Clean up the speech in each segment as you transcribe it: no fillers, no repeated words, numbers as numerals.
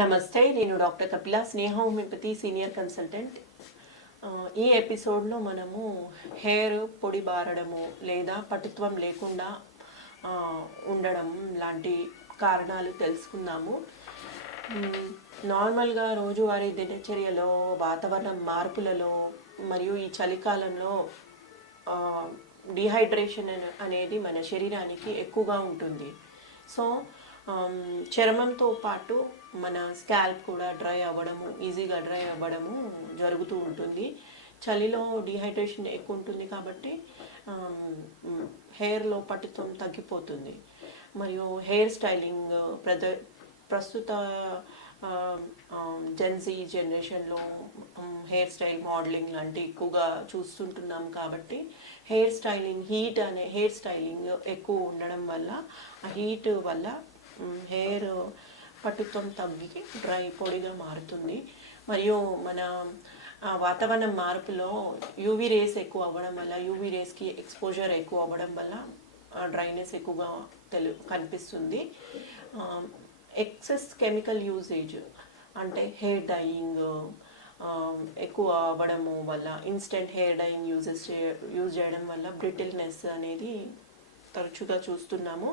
నమస్తే, నేను డాక్టర్ కపిల, స్నేహ homeopathy senior consultant. ఈ ఎపిసోడ్లో మనము హెయిర్ పొడి బారడము లేదా పటుత్వం లేకుండా ఉండడం లాంటి కారణాలు తెలుసుకుందాము. నార్మల్గా రోజువారీ దినచర్యలో, వాతావరణం మార్పులలో మరియు ఈ చలికాలంలో డిహైడ్రేషన్ అనేది మన శరీరానికి ఎక్కువగా ఉంటుంది. సో చర్మంతో పాటు మన స్కాల్ప్ కూడా ఈజీగా డ్రై అవ్వడము జరుగుతూ ఉంటుంది. చలిలో డిహైడ్రేషన్ ఎక్కువ ఉంటుంది కాబట్టి హెయిర్లో పటుత్వం తగ్గిపోతుంది. మరియు హెయిర్ స్టైలింగ్ ప్రస్తుత జెన్జీ జనరేషన్లో హెయిర్ స్టైల్ మోడలింగ్ లాంటి ఎక్కువగా చూస్తుంటున్నాం కాబట్టి హెయిర్ స్టైలింగ్ ఎక్కువ ఉండడం వల్ల ఆ హీట్ వల్ల హెయిర్ పటుత్వం తగ్గి పొడిగా మారుతుంది. మరియు మన వాతావరణం మార్పులో యూవీ రేస్ ఎక్కువ అవ్వడం వల్ల, యూవీ రేస్కి ఎక్స్పోజర్ ఎక్కువ అవ్వడం వల్ల డ్రైనెస్ ఎక్కువగా కనిపిస్తుంది. ఎక్సెస్ కెమికల్ యూసేజ్ అంటే హెయిర్ డైయింగ్ ఎక్కువ అవ్వడము వల్ల, ఇన్స్టెంట్ హెయిర్ డైయింగ్ యూజ్ చేయడం వల్ల బ్రిటిల్నెస్ అనేది తరచుగా చూస్తున్నాము.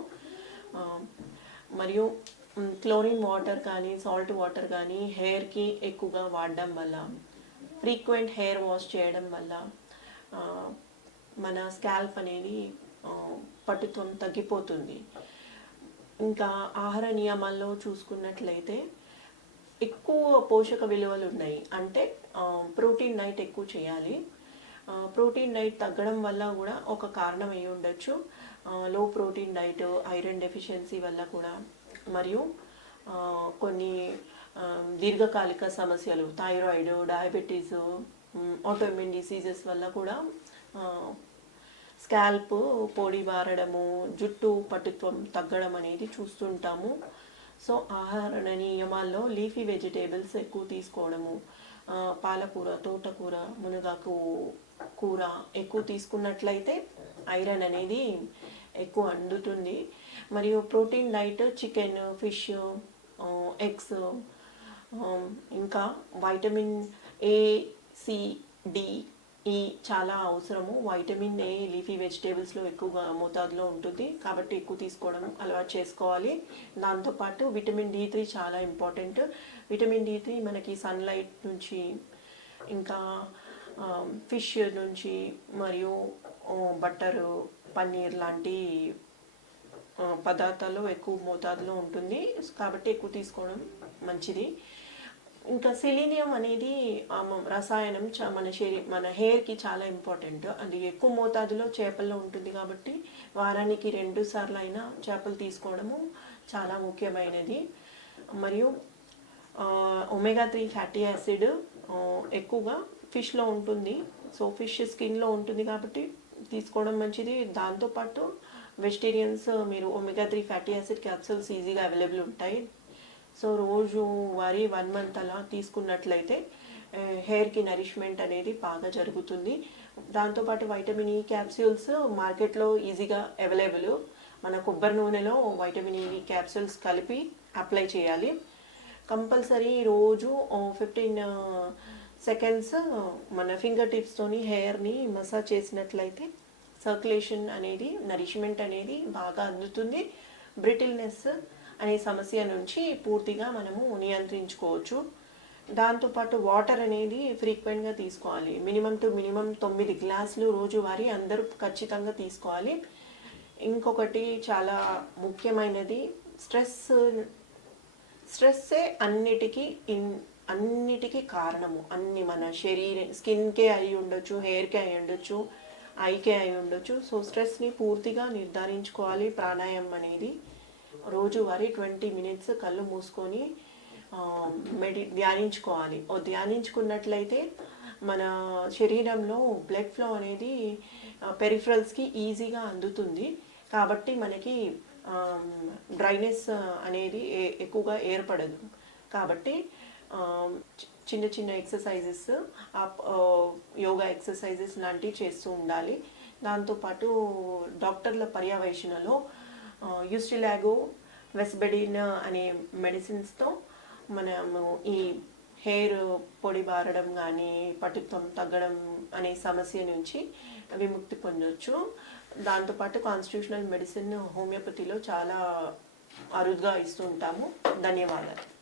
మరియు క్లోరిన్ వాటర్ కానీ సాల్ట్ వాటర్ కానీ హెయిర్కి ఎక్కువగా వాడడం వల్ల, ఫ్రీక్వెంట్ హెయిర్ వాష్ చేయడం వల్ల మన స్కాల్ప్ అనేది పటుత్వం తగ్గిపోతుంది. ఇంకా ఆహార నియమాల్లో చూసుకున్నట్లయితే ఎక్కువ పోషక విలువలు ఉన్నాయి. అంటే ప్రోటీన్ డైట్ ఎక్కువ చేయాలి. ప్రోటీన్ డైట్ తగ్గడం వల్ల కూడా ఒక కారణం అయి ఉండొచ్చు. లో ప్రోటీన్ డైట్ ఐరన్ డెఫిషియన్సీ వల్ల కూడా, మరియు కొన్ని దీర్ఘకాలిక సమస్యలు, థైరాయిడ్, డయాబెటీస్, ఆటోఇమ్యూన్ డిసీజెస్ వల్ల కూడా స్కాల్ప్ పొడి బారడము, జుట్టు పటుత్వం తగ్గడం అనేది చూస్తుంటాము. సో ఆహార నియమాల్లో లీఫీ వెజిటేబుల్స్ ఎక్కువ తీసుకోవడము, పాలకూర, తోటకూర, మునగాకు కూర ఎక్కువ తీసుకున్నట్లయితే ఐరన్ అనేది ఎక్కువ అందుతుంది. మరియు protein diet chicken, fish, eggs, ఇంకా వైటమిన్ ఏ, సి, డి, ఈ చాలా అవసరము. వైటమిన్ ఏ లీఫీ వెజిటేబుల్స్లో ఎక్కువగా మోతాదులో ఉంటుంది కాబట్టి ఎక్కువ తీసుకోవడం అలవాటు చేసుకోవాలి. దాంతోపాటు విటమిన్ D3 చాలా ఇంపార్టెంట్. విటమిన్ D3 మనకి సన్లైట్ నుంచి, ఇంకా ఫిష్ నుంచి, మరియు బట్టరు, పన్నీర్ లాంటి పదార్థాలు ఎక్కువ మోతాదులో ఉంటుంది కాబట్టి ఎక్కువ తీసుకోవడం మంచిది. ఇంకా సెలీనియం అనేది రసాయనం మన హెయిర్కి చాలా ఇంపార్టెంట్. అది ఎక్కువ మోతాదులో చేపల్లో ఉంటుంది కాబట్టి వారానికి 2 సార్లు అయినా చేపలు తీసుకోవడము చాలా ముఖ్యమైనది. మరియు ఒమేగా 3 ఫ్యాటీ యాసిడ్ ఎక్కువగా ఫిష్లో ఉంటుంది. సో ఫిష్ స్కిన్లో ఉంటుంది కాబట్టి తీసుకోవడం మంచిది. దాంతోపాటు వెజిటేరియన్స్ మీరు ఒమేగా 3 ఫ్యాటీ యాసిడ్ క్యాప్సూల్స్ ఈజీగా అవైలబుల్ ఉంటాయి. సో రోజు 1 మంత్ అలా తీసుకున్నట్లయితే హెయిర్కి నరిష్మెంట్ అనేది బాగా జరుగుతుంది. దాంతోపాటు వైటమిన్ ఈ క్యాప్సూల్స్ మార్కెట్లో ఈజీగా అవైలబుల్. మన కొబ్బరి నూనెలో వైటమిన్ ఈ క్యాప్సూల్స్ కలిపి అప్లై చేయాలి. కంపల్సరీ రోజు 15 సెకండ్స్ మన ఫింగర్ టిప్స్తోని హెయిర్ని మసాజ్ చేసినట్లయితే సర్క్యులేషన్ అనేది, నరిష్మెంట్ అనేది బాగా అందుతుంది. బ్రిటిల్నెస్ అనే సమస్య నుంచి పూర్తిగా మనము నియంత్రించుకోవచ్చు. దాంతోపాటు వాటర్ అనేది ఫ్రీక్వెంట్గా తీసుకోవాలి. మినిమం 9 గ్లాసులు రోజువారీ అందరూ ఖచ్చితంగా తీసుకోవాలి. ఇంకొకటి చాలా ముఖ్యమైనది, స్ట్రెస్సే అన్నిటికీ కారణము. మన స్కిన్కే అయి ఉండొచ్చు, హెయిర్కే అయి ఉండొచ్చు, ఐకే అయి ఉండొచ్చు. సో స్ట్రెస్ని పూర్తిగా నిర్ధారించుకోవాలి. ప్రాణాయామం అనేది రోజువారీ 20 మినిట్స్ కళ్ళు మూసుకొని ధ్యానించుకోవాలి. ధ్యానించుకున్నట్లయితే మన శరీరంలో బ్లడ్ ఫ్లో అనేది పెరిఫరల్స్కి ఈజీగా అందుతుంది కాబట్టి మనకి డ్రైనెస్ అనేది ఎక్కువగా ఏర్పడదు. కాబట్టి చిన్న చిన్న ఎక్సర్సైజెస్, యోగా ఎక్సర్సైజెస్ లాంటివి చేస్తూ ఉండాలి. దాంతోపాటు డాక్టర్ల పర్యవేక్షణలో యూస్టిలాగో, వెస్బెడిన్ అనే మెడిసిన్స్తో మనము ఈ హెయిర్ పొడి బారడం కానీ పటుత్వం తగ్గడం అనే సమస్య నుంచి విముక్తి పొందొచ్చు. దాంతోపాటు కాన్స్టిట్యూషనల్ మెడిసిన్ హోమియోపతిలో చాలా అరుదుగా ఇస్తూ ఉంటాము. ధన్యవాదాలు.